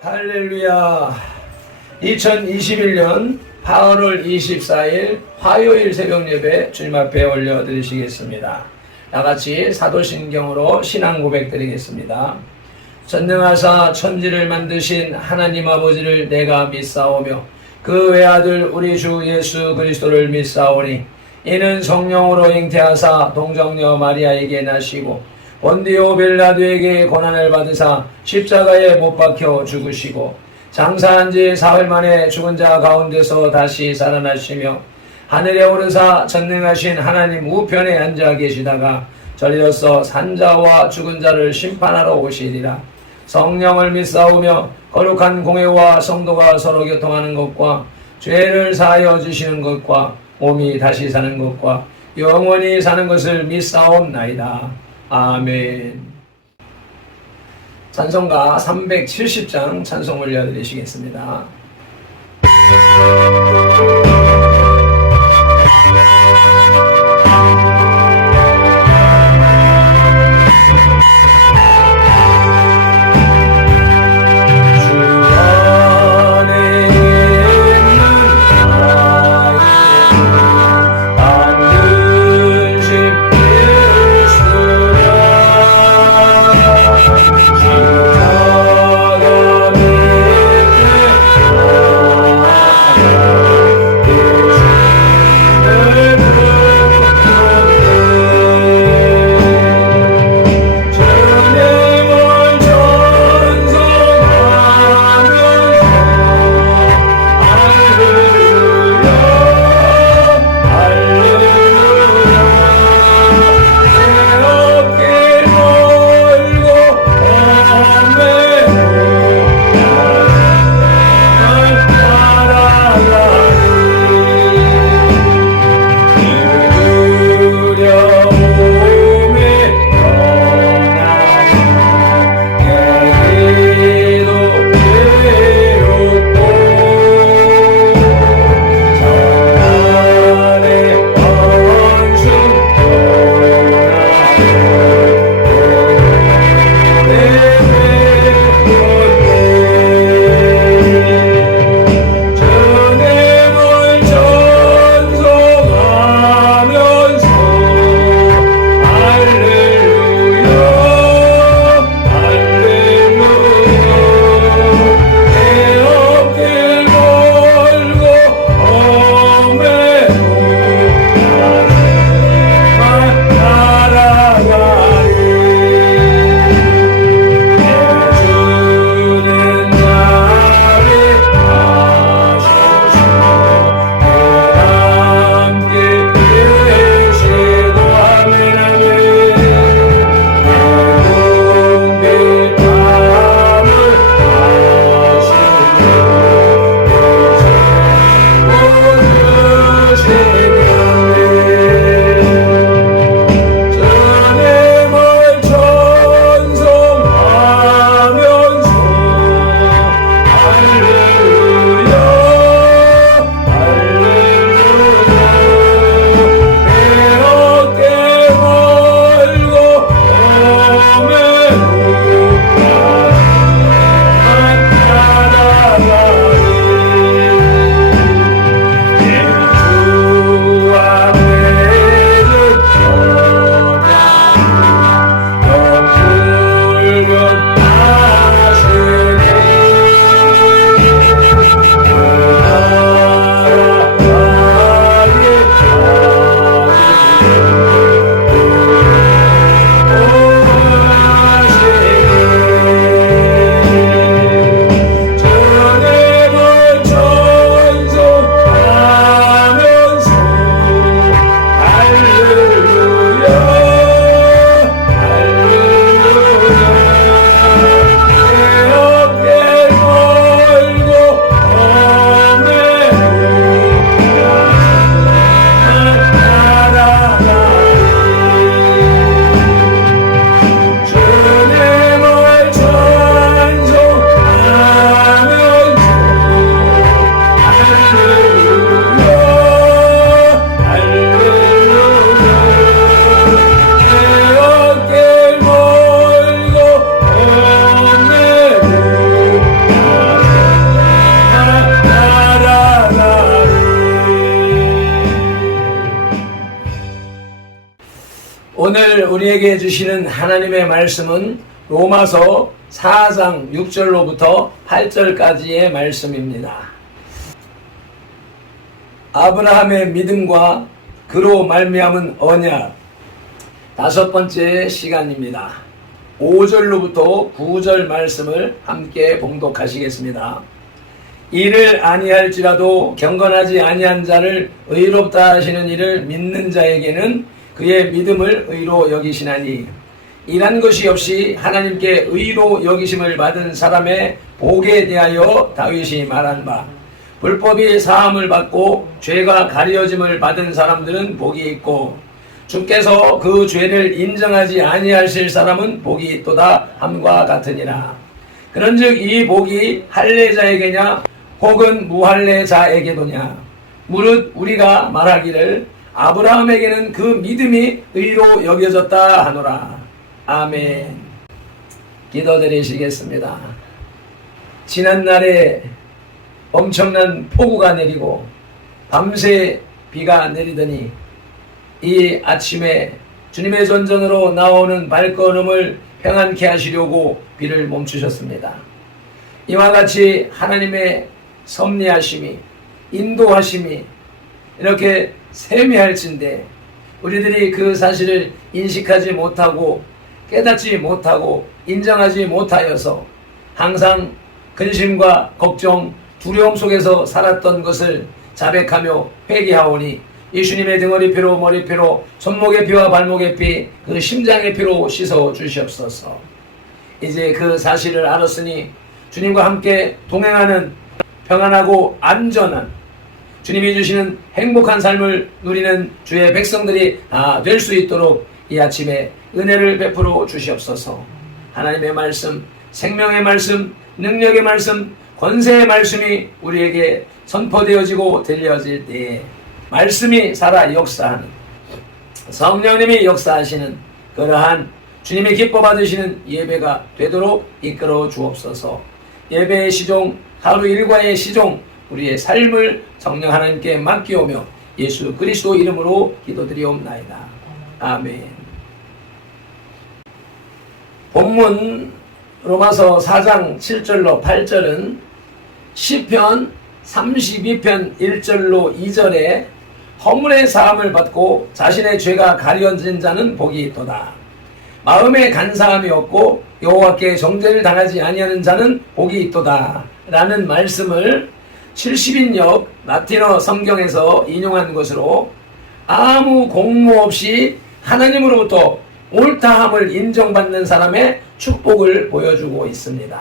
할렐루야. 2021년 8월 24일 화요일 새벽 예배 주님 앞에 올려드리시겠습니다. 나같이 사도신경으로 신앙 고백 드리겠습니다. 전능하사 천지를 만드신 하나님 아버지를 내가 믿사오며 그 외아들 우리 주 예수 그리스도를 믿사오니 이는 성령으로 잉태하사 동정녀 마리아에게 나시고 본디오 빌라도에게 고난을 받으사 십자가에 못 박혀 죽으시고 장사한 지 사흘 만에 죽은 자 가운데서 다시 살아나시며 하늘에 오르사 전능하신 하나님 우편에 앉아 계시다가 저리로서 산자와 죽은 자를 심판하러 오시리라. 성령을 믿사오며 거룩한 공회와 성도가 서로 교통하는 것과 죄를 사하여 주시는 것과 몸이 다시 사는 것과 영원히 사는 것을 믿사옵나이다. 아멘. 찬송가 370장 찬송 올려드리시겠습니다. 십자가 밑에 오늘 우리에게 주시는 하나님의 말씀은 로마서 4장 6절로부터 8절까지의 말씀입니다. 아브라함의 믿음과 그로 말미암은 언약, 5번째 시간입니다. 5절로부터 9절 말씀을 함께 봉독하시겠습니다. 이를 아니할지라도 경건하지 아니한 자를 의롭다 하시는 이를 믿는 자에게는 그의 믿음을 의로 여기시나니, 일한 것이 없이 하나님께 의로 여기심을 받은 사람의 복에 대하여 다윗이 말한 바, 불법이 사함을 받고 죄가 가려짐을 받은 사람들은 복이 있고 주께서 그 죄를 인정하지 아니하실 사람은 복이 있도다 함과 같으니라. 그런즉 이 복이 할례자에게냐 혹은 무할례자에게도냐, 무릇 우리가 말하기를 아브라함에게는 그 믿음이 의로 여겨졌다 하노라. 아멘. 기도드리시겠습니다. 지난날에 엄청난 폭우가 내리고 밤새 비가 내리더니 이 아침에 주님의 전전으로 나오는 발걸음을 평안케 하시려고 비를 멈추셨습니다. 이와 같이 하나님의 섭리하심이, 인도하심이 이렇게 세미할진데 우리들이 그 사실을 인식하지 못하고 깨닫지 못하고 인정하지 못하여서 항상 근심과 걱정, 두려움 속에서 살았던 것을 자백하며 회개하오니 예수님의 등허리 피로, 머리 피로, 손목의 피와 발목의 피, 그 심장의 피로 씻어 주시옵소서. 이제 그 사실을 알았으니 주님과 함께 동행하는 평안하고 안전한, 주님이 주시는 행복한 삶을 누리는 주의 백성들이 다 될 수 있도록 이 아침에 은혜를 베풀어 주시옵소서. 하나님의 말씀, 생명의 말씀, 능력의 말씀, 권세의 말씀이 우리에게 선포되어지고 들려질 때에 말씀이 살아 역사하는, 성령님이 역사하시는 그러한 주님의 기뻐 받으시는 예배가 되도록 이끌어 주옵소서. 예배의 시종, 하루 일과의 시종, 우리의 삶을 성령 하나님께 맡기오며 예수 그리스도 이름으로 기도드리옵나이다. 아멘. 본문 로마서 4장 7절로 8절은 시편 32편 1절로 2절에 허물의 사함을 받고 자신의 죄가 가려진 자는 복이 있도다. 마음에 간사함이 없고 여호와께 정죄를 당하지 아니하는 자는 복이 있도다 라는 말씀을 70인역 라틴어 성경에서 인용한 것으로 아무 공모 없이 하나님으로부터 옳다함을 인정받는 사람의 축복을 보여주고 있습니다.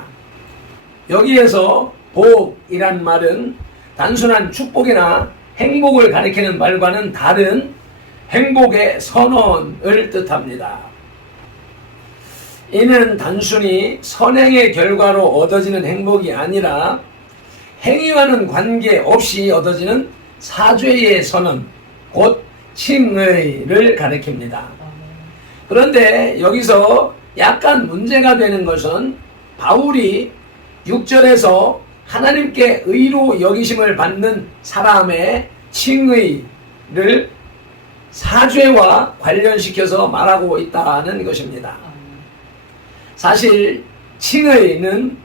여기에서 복이란 말은 단순한 축복이나 행복을 가리키는 말과는 다른 행복의 선언을 뜻합니다. 이는 단순히 선행의 결과로 얻어지는 행복이 아니라 행위와는 관계없이 얻어지는 사죄의 선언, 곧 칭의를 가리킵니다. 그런데 여기서 약간 문제가 되는 것은 바울이 6절에서 하나님께 의로 여기심을 받는 사람의 칭의를 사죄와 관련시켜서 말하고 있다는 것입니다. 사실 칭의는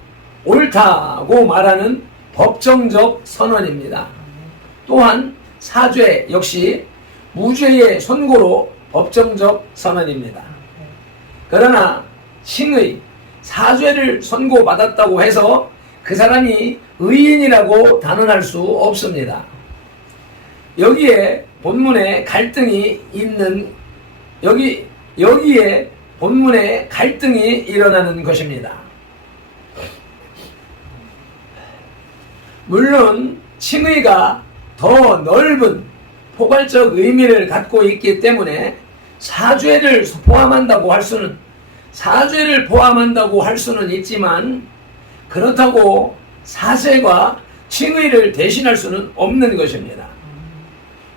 옳다고 말하는 법정적 선언입니다. 또한 사죄 역시 무죄의 선고로 법정적 선언입니다. 그러나 칭의, 사죄를 선고받았다고 해서 그 사람이 의인이라고 단언할 수 없습니다. 여기에 본문에 갈등이 있는, 여기에 본문에 갈등이 일어나는 것입니다. 물론 칭의가 더 넓은 포괄적 의미를 갖고 있기 때문에 사죄를 포함한다고 할 수는 있지만 그렇다고 사죄와 칭의를 대신할 수는 없는 것입니다.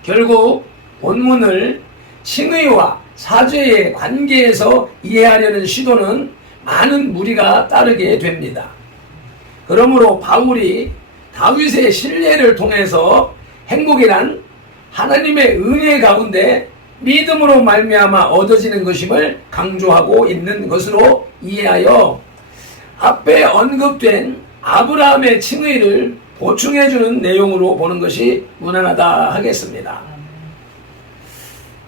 결국 본문을 칭의와 사죄의 관계에서 이해하려는 시도는 많은 무리가 따르게 됩니다. 그러므로 바울이 다윗의 신뢰를 통해서 행복이란 하나님의 은혜 가운데 믿음으로 말미암아 얻어지는 것임을 강조하고 있는 것으로 이해하여 앞에 언급된 아브라함의 칭의를 보충해주는 내용으로 보는 것이 무난하다 하겠습니다.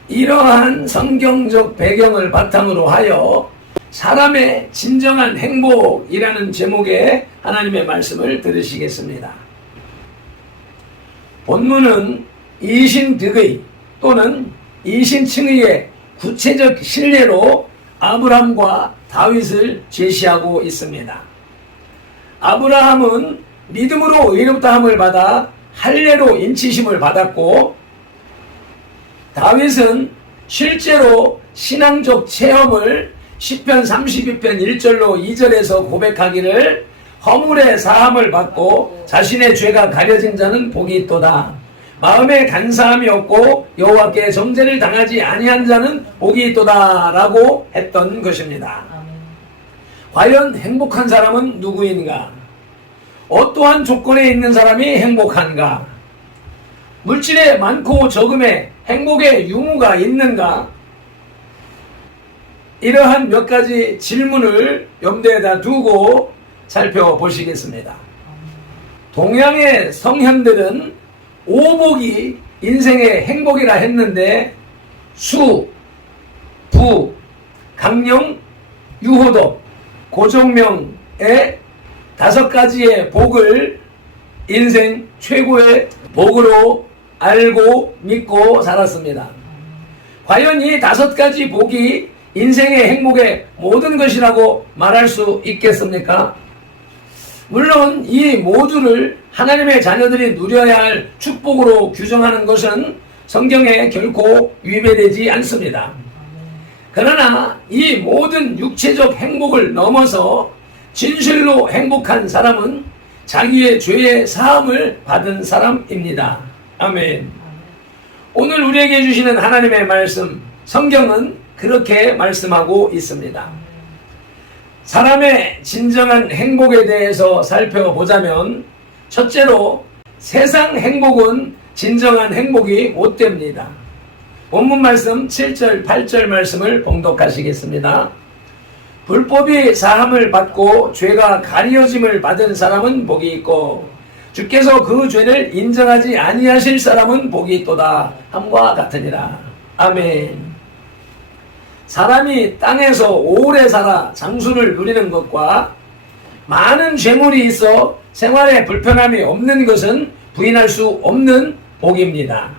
이러한 성경적 배경을 바탕으로 하여 사람의 진정한 행복이라는 제목의 하나님의 말씀을 들으시겠습니다. 본문은 이신득의 또는 이신칭의의 구체적 신뢰로 아브라함과 다윗을 제시하고 있습니다. 아브라함은 믿음으로 의롭다함을 받아 할례로 인치심을 받았고, 다윗은 실제로 신앙적 체험을 시편 32편 1절로 2절에서 고백하기를 허물의 사함을 받고 자신의 죄가 가려진 자는 복이 있도다. 마음에 간사함이 없고 여호와께 정죄를 당하지 아니한 자는 복이 있도다 라고 했던 것입니다. 과연 행복한 사람은 누구인가? 어떠한 조건에 있는 사람이 행복한가? 물질의 많고 적음에 행복의 유무가 있는가? 이러한 몇 가지 질문을 염두에다 두고 살펴보시겠습니다. 동양의 성현들은 오복이 인생의 행복이라 했는데 수, 부, 강령, 유호덕, 고정명의 5가지의 복을 인생 최고의 복으로 알고 믿고 살았습니다. 과연 이 5가지 복이 인생의 행복의 모든 것이라고 말할 수 있겠습니까? 물론 이 모두를 하나님의 자녀들이 누려야 할 축복으로 규정하는 것은 성경에 결코 위배되지 않습니다. 그러나 이 모든 육체적 행복을 넘어서 진실로 행복한 사람은 자기의 죄의 사함을 받은 사람입니다. 아멘. 오늘 우리에게 주시는 하나님의 말씀, 성경은 그렇게 말씀하고 있습니다. 사람의 진정한 행복에 대해서 살펴보자면 첫째로 세상 행복은 진정한 행복이 못 됩니다. 본문 말씀 7절 8절 말씀을 봉독하시겠습니다. 불법이 사함을 받고 죄가 가려짐을 받은 사람은 복이 있고 주께서 그 죄를 인정하지 아니하실 사람은 복이 있도다 함과 같으니라. 아멘. 사람이 땅에서 오래 살아 장수를 누리는 것과 많은 재물이 있어 생활에 불편함이 없는 것은 부인할 수 없는 복입니다.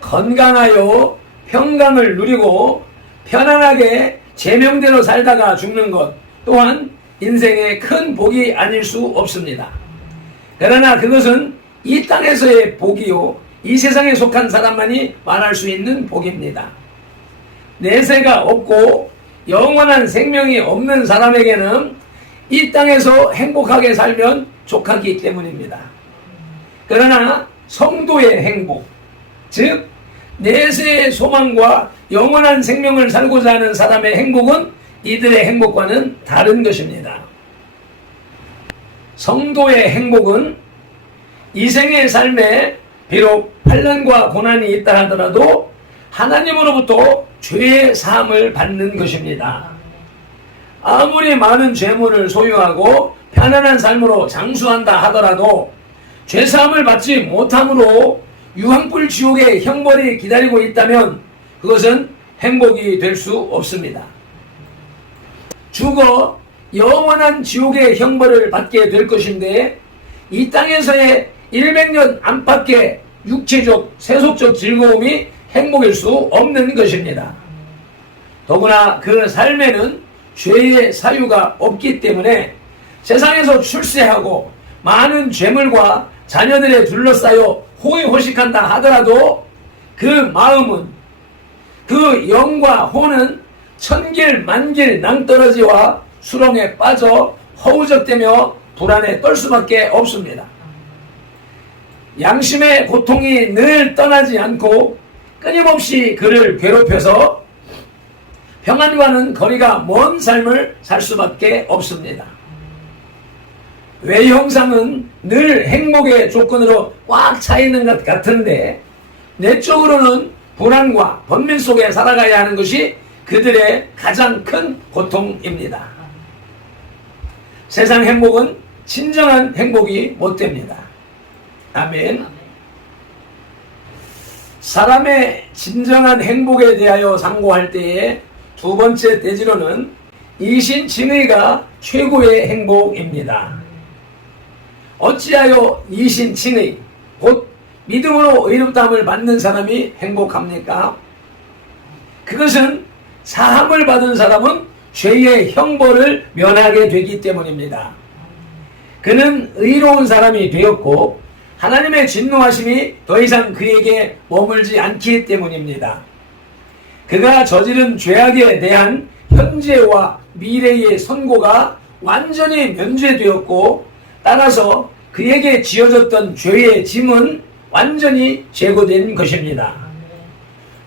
건강하여 평강을 누리고 편안하게 제명대로 살다가 죽는 것 또한 인생의 큰 복이 아닐 수 없습니다. 그러나 그것은 이 땅에서의 복이요 이 세상에 속한 사람만이 말할 수 있는 복입니다. 내세가 없고 영원한 생명이 없는 사람에게는 이 땅에서 행복하게 살면 족하기 때문입니다. 그러나 성도의 행복, 즉 내세의 소망과 영원한 생명을 살고자 하는 사람의 행복은 이들의 행복과는 다른 것입니다. 성도의 행복은 이 생의 삶에 비록 환난과 고난이 있다 하더라도 하나님으로부터 죄의 사함을 받는 것입니다. 아무리 많은 재물을 소유하고 편안한 삶으로 장수한다 하더라도 죄사함을 받지 못함으로 유황불 지옥의 형벌이 기다리고 있다면 그것은 행복이 될 수 없습니다. 죽어 영원한 지옥의 형벌을 받게 될 것인데 이 땅에서의 100년 안팎의 육체적 세속적 즐거움이 행복일 수 없는 것입니다. 더구나 그 삶에는 죄의 사유가 없기 때문에 세상에서 출세하고 많은 재물과 자녀들에 둘러싸여 호의호식한다 하더라도 그 마음은 그 영과 혼은 천길 만길 낭떠러지와 수렁에 빠져 허우적대며 불안에 떨 수밖에 없습니다. 양심의 고통이 늘 떠나지 않고 끊임없이 그를 괴롭혀서 평안과는 거리가 먼 삶을 살 수밖에 없습니다. 외형상은 늘 행복의 조건으로 꽉 차 있는 것 같은데 내적으로는 불안과 번민 속에 살아가야 하는 것이 그들의 가장 큰 고통입니다. 세상 행복은 진정한 행복이 못 됩니다. 아멘. 사람의 진정한 행복에 대하여 상고할 때에 두 번째 대지로는 이신칭의가 최고의 행복입니다. 어찌하여 이신칭의, 곧 믿음으로 의롭다함을 받는 사람이 행복합니까? 그것은 사함을 받은 사람은 죄의 형벌을 면하게 되기 때문입니다. 그는 의로운 사람이 되었고 하나님의 진노하심이 더 이상 그에게 머물지 않기 때문입니다. 그가 저지른 죄악에 대한 현재와 미래의 선고가 완전히 면제되었고 따라서 그에게 지어졌던 죄의 짐은 완전히 제거된 것입니다.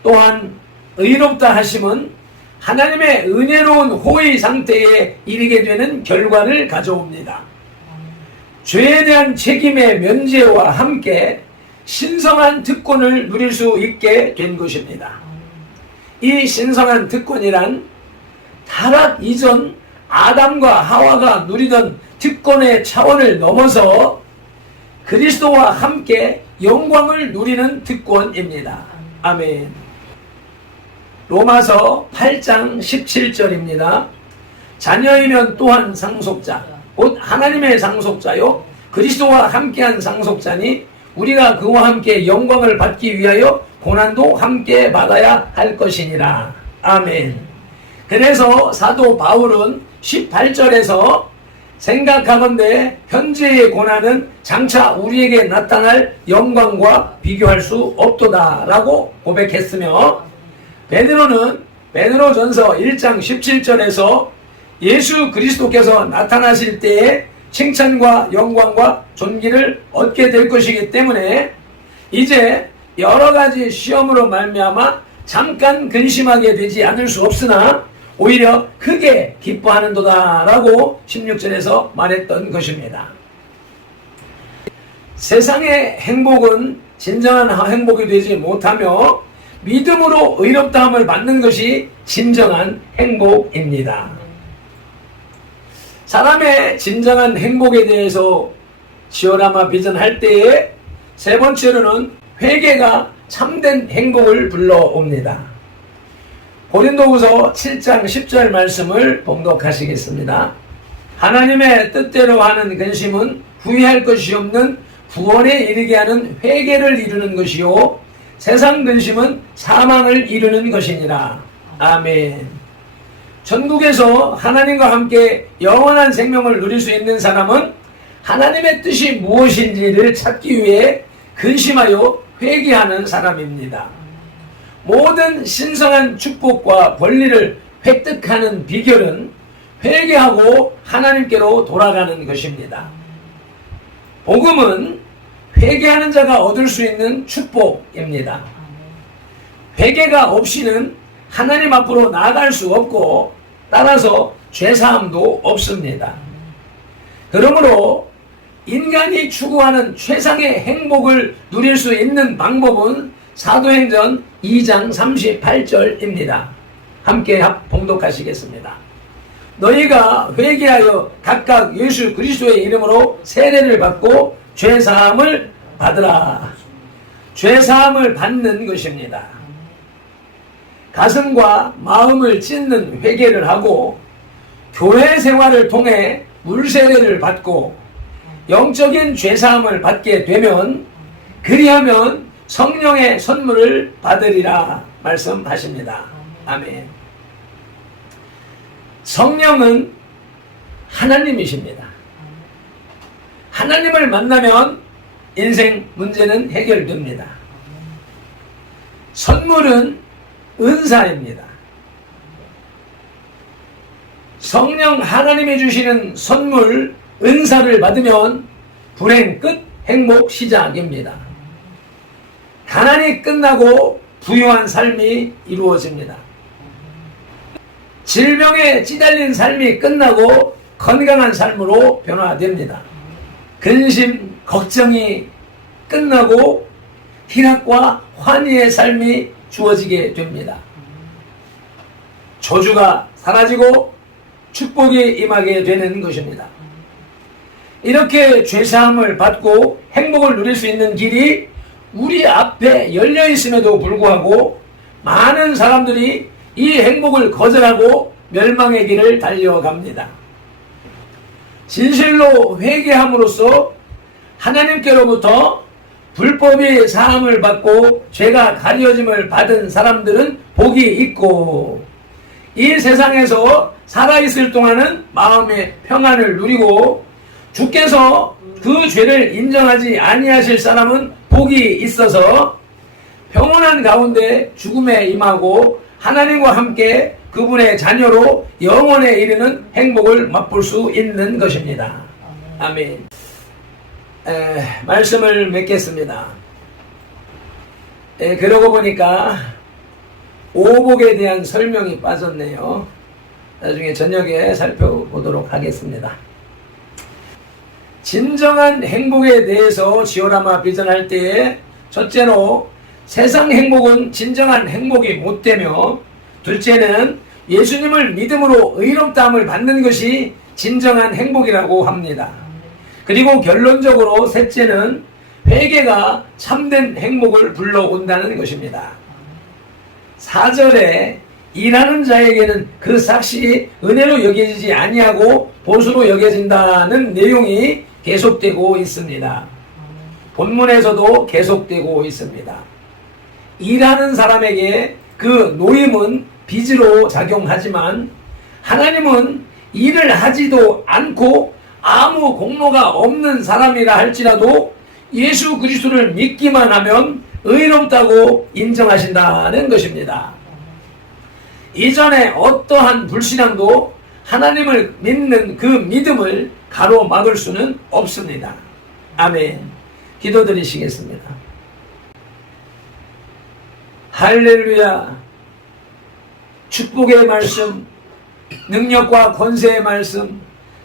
또한 의롭다 하심은 하나님의 은혜로운 호의 상태에 이르게 되는 결과를 가져옵니다. 죄에 대한 책임의 면제와 함께 신성한 특권을 누릴 수 있게 된 것입니다. 이 신성한 특권이란 타락 이전 아담과 하와가 누리던 특권의 차원을 넘어서 그리스도와 함께 영광을 누리는 특권입니다. 아멘. 로마서 8장 17절입니다. 자녀이면 또한 상속자, 곧 하나님의 상속자요 그리스도와 함께한 상속자니 우리가 그와 함께 영광을 받기 위하여 고난도 함께 받아야 할 것이니라. 아멘. 그래서 사도 바울은 18절에서 생각하건대 현재의 고난은 장차 우리에게 나타날 영광과 비교할 수 없도다 라고 고백했으며, 베드로는 베드로전서 1장 17절에서 예수 그리스도께서 나타나실 때에 칭찬과 영광과 존귀를 얻게 될 것이기 때문에 이제 여러 가지 시험으로 말미암아 잠깐 근심하게 되지 않을 수 없으나 오히려 크게 기뻐하는도다 라고 16절에서 말했던 것입니다. 세상의 행복은 진정한 행복이 되지 못하며 믿음으로 의롭다함을 받는 것이 진정한 행복입니다. 사람의 진정한 행복에 대해서 지어라마 비전할 때에 세 번째로는 회개가 참된 행복을 불러옵니다. 고린도후서 7장 10절 말씀을 봉독하시겠습니다. 하나님의 뜻대로 하는 근심은 후회할 것이 없는 구원에 이르게 하는 회개를 이루는 것이요 세상 근심은 사망을 이루는 것이니라. 아멘. 천국에서 하나님과 함께 영원한 생명을 누릴 수 있는 사람은 하나님의 뜻이 무엇인지를 찾기 위해 근심하여 회개하는 사람입니다. 모든 신성한 축복과 권리를 획득하는 비결은 회개하고 하나님께로 돌아가는 것입니다. 복음은 회개하는 자가 얻을 수 있는 축복입니다. 회개가 없이는 하나님 앞으로 나아갈 수 없고 따라서 죄사함도 없습니다. 그러므로 인간이 추구하는 최상의 행복을 누릴 수 있는 방법은 사도행전 2장 38절입니다. 함께 봉독하시겠습니다. 너희가 회개하여 각각 예수 그리스도의 이름으로 세례를 받고 죄사함을 받으라. 죄사함을 받는 것입니다. 가슴과 마음을 찢는 회개를 하고 교회 생활을 통해 물세례를 받고 영적인 죄사함을 받게 되면 그리하면 성령의 선물을 받으리라 말씀하십니다. 아멘. 성령은 하나님이십니다. 하나님을 만나면 인생 문제는 해결됩니다. 선물은 은사입니다. 성령 하나님이 주시는 선물, 은사를 받으면 불행 끝, 행복 시작입니다. 가난이 끝나고 부유한 삶이 이루어집니다. 질병에 찌달린 삶이 끝나고 건강한 삶으로 변화됩니다. 근심, 걱정이 끝나고 희락과 환희의 삶이 주어지게 됩니다. 저주가 사라지고 축복이 임하게 되는 것입니다. 이렇게 죄사함을 받고 행복을 누릴 수 있는 길이 우리 앞에 열려 있음에도 불구하고 많은 사람들이 이 행복을 거절하고 멸망의 길을 달려갑니다. 진실로 회개함으로써 하나님께로부터 불법의 사함을 받고 죄가 가려짐을 받은 사람들은 복이 있고, 이 세상에서 살아있을 동안은 마음의 평안을 누리고, 주께서 그 죄를 인정하지 아니하실 사람은 복이 있어서 평온한 가운데 죽음에 임하고 하나님과 함께 그분의 자녀로 영원에 이르는 행복을 맛볼 수 있는 것입니다. 아멘. 말씀을 맺겠습니다. 그러고 보니까 오복에 대한 설명이 빠졌네요. 나중에 저녁에 살펴보도록 하겠습니다. 진정한 행복에 대해서 지오라마 비전할 때에 첫째로 세상 행복은 진정한 행복이 못되며, 둘째는 예수님을 믿음으로 의롭다함을 받는 것이 진정한 행복이라고 합니다. 그리고 결론적으로 셋째는 회개가 참된 행복을 불러온다는 것입니다. 4절에 일하는 자에게는 그 삭시 은혜로 여겨지지 아니하고 보수로 여겨진다는 내용이 계속되고 있습니다. 본문에서도 계속되고 있습니다. 일하는 사람에게 그 노임은 빚으로 작용하지만 하나님은 일을 하지도 않고 아무 공로가 없는 사람이라 할지라도 예수 그리스도를 믿기만 하면 의롭다고 인정하신다는 것입니다. 이전에 어떠한 불신앙도 하나님을 믿는 그 믿음을 가로막을 수는 없습니다. 아멘. 기도드리시겠습니다. 할렐루야. 축복의 말씀, 능력과 권세의 말씀,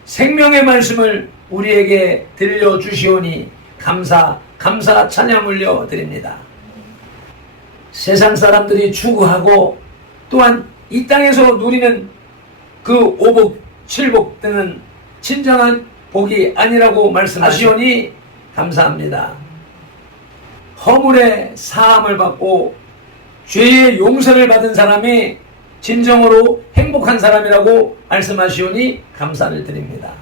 생명의 말씀을 우리에게 들려주시오니 감사 찬양 올려드립니다. 세상 사람들이 추구하고 또한 이 땅에서 누리는 그 오복, 칠복 등은 진정한 복이 아니라고 말씀하시오니 감사합니다. 허물의 사함을 받고 죄의 용서를 받은 사람이 진정으로 행복한 사람이라고 말씀하시오니 감사를 드립니다.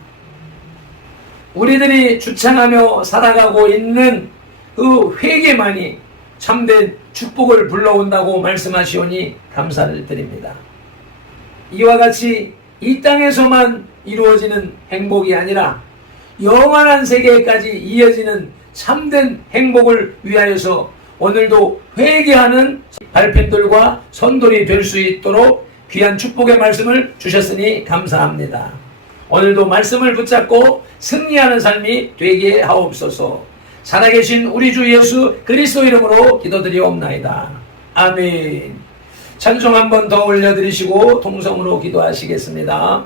우리들이 주창하며 살아가고 있는 그 회개만이 참된 축복을 불러온다고 말씀하시오니 감사를 드립니다. 이와 같이 이 땅에서만 이루어지는 행복이 아니라 영원한 세계까지 이어지는 참된 행복을 위하여서 오늘도 회개하는 발핀들과 선돌이 될 수 있도록 귀한 축복의 말씀을 주셨으니 감사합니다. 오늘도 말씀을 붙잡고 승리하는 삶이 되게 하옵소서. 살아계신 우리 주 예수 그리스도 이름으로 기도드리옵나이다. 아멘. 찬송 한 번 더 올려드리시고 통성으로 기도하시겠습니다.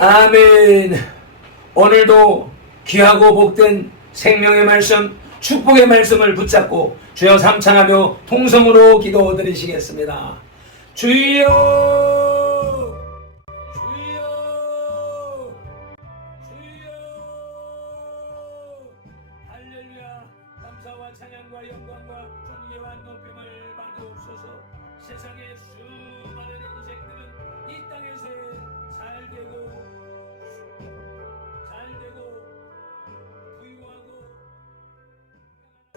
아멘. 오늘도 귀하고 복된 생명의 말씀, 축복의 말씀을 붙잡고 주여 삼창하며 통성으로 기도드리시겠습니다. 주여